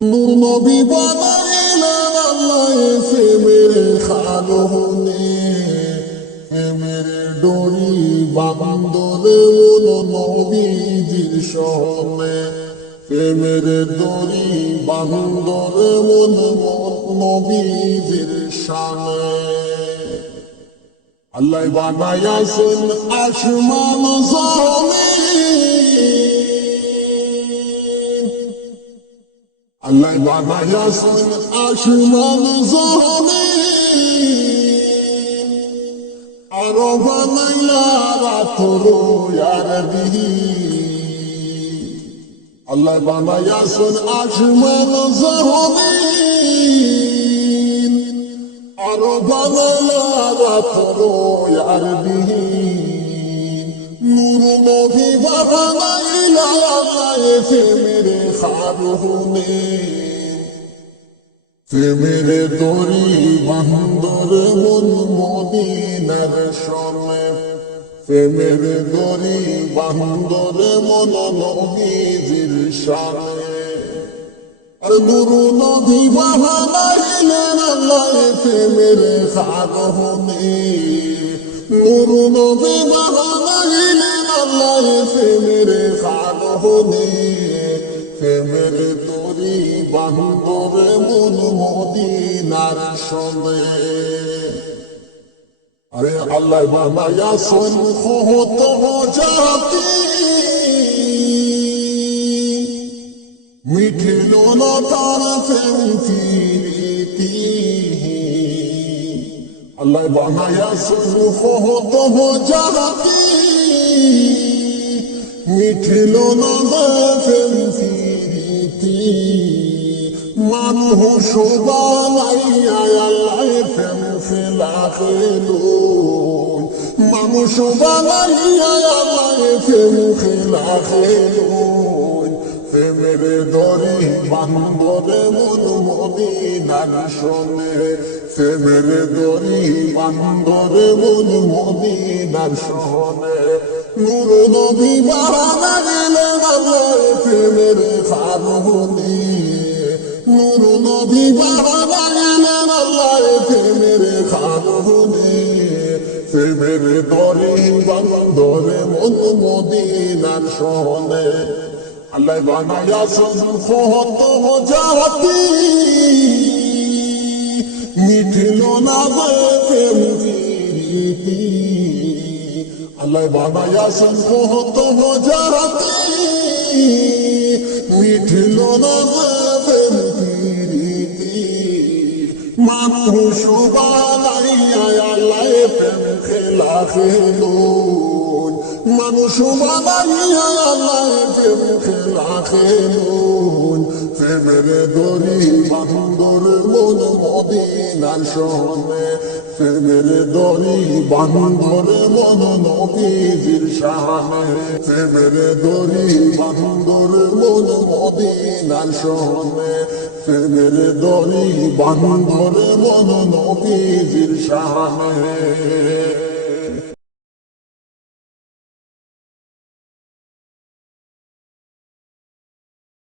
নূর নবী বানাইলেন আল্লাহ প্রেমের খালনে, প্রেমের ডোরি বান্দরে মন নবীজির শরণে, প্রেমের ডোরি বান্দরে মন নবীজির শানে। আল্লাহ বানাইয়াছেন আসমান জমিন, আল্লাহ বানাইয়াছেন আসমান জমিন, আরো বানাইলা রাতর আর দিন। আল্লাহ বানাইয়াছেন আসমান জমিন, আরো বানাইলা রাতর আর দিন। নূর নবী বানাইলা আল্লাহ প্রেমের খালনে, প্রেমের দড়ি বান্দরে মন মদিনার শরণে, প্রেমের দড়ি বান্দরে মন নবীজির শানে। আর নূর নবী বানাইলেন আল্লাহ প্রেমের খালনে, নূর নবী বানাইলেন আল্লাহ প্রেমের খালনে, প্রেমের দড়ি বান্দরে মন মদিনার শরণে। আরে আল্লাহ বানাইয়াছেন কত জাতি, মিটিল না তার প্রেম প্রীতি। আল্লাহ বানাইয়াছেন কত জাতি, মিটিল না প্রেম প্রীতি। মানুষ বানাইয়া আল্লাহ প্রেম খেলাখেলুন, মানুষ বানাইয়া আল্লাহ প্রেম খেলাখেলুন। প্রেমের দড়ি বান্দরে মন মদিনার শরণে, প্রেমের দড়ি বান্দরে মন মদিনার শরণে। নূর নবী বানাইলেন আল্লাহ প্রেমের খালনে, নূর নবী বানাইলেন আল্লাহ প্রেমের খালনে, প্রেমের দড়ি বান্দরে মন মদিনার শরণে। আল্লাহ বানাইয়াছেন কত জাতি, মিটিল না প্রেম প্রীতি। আল্লাহ বানাইয়াছেন কত জাতি, মিটিল না প্রেম প্রীতি। মানুষ বানাইয়া আল্লাহ প্রেম খেলাখেলুন, মানুষ বানাইয়া আল্লাহ প্রেম খেলাখেলুন। প্রেমের দড়ি বান্দরে মন মদিনার শরণে, প্রেমের দড়ি বান্দরে মন নবীজির শানে, প্রেমের দড়ি বান্দরে মন মদিনার শরণে, প্রেমের দড়ি বান্দরে মন নবীজির শানে।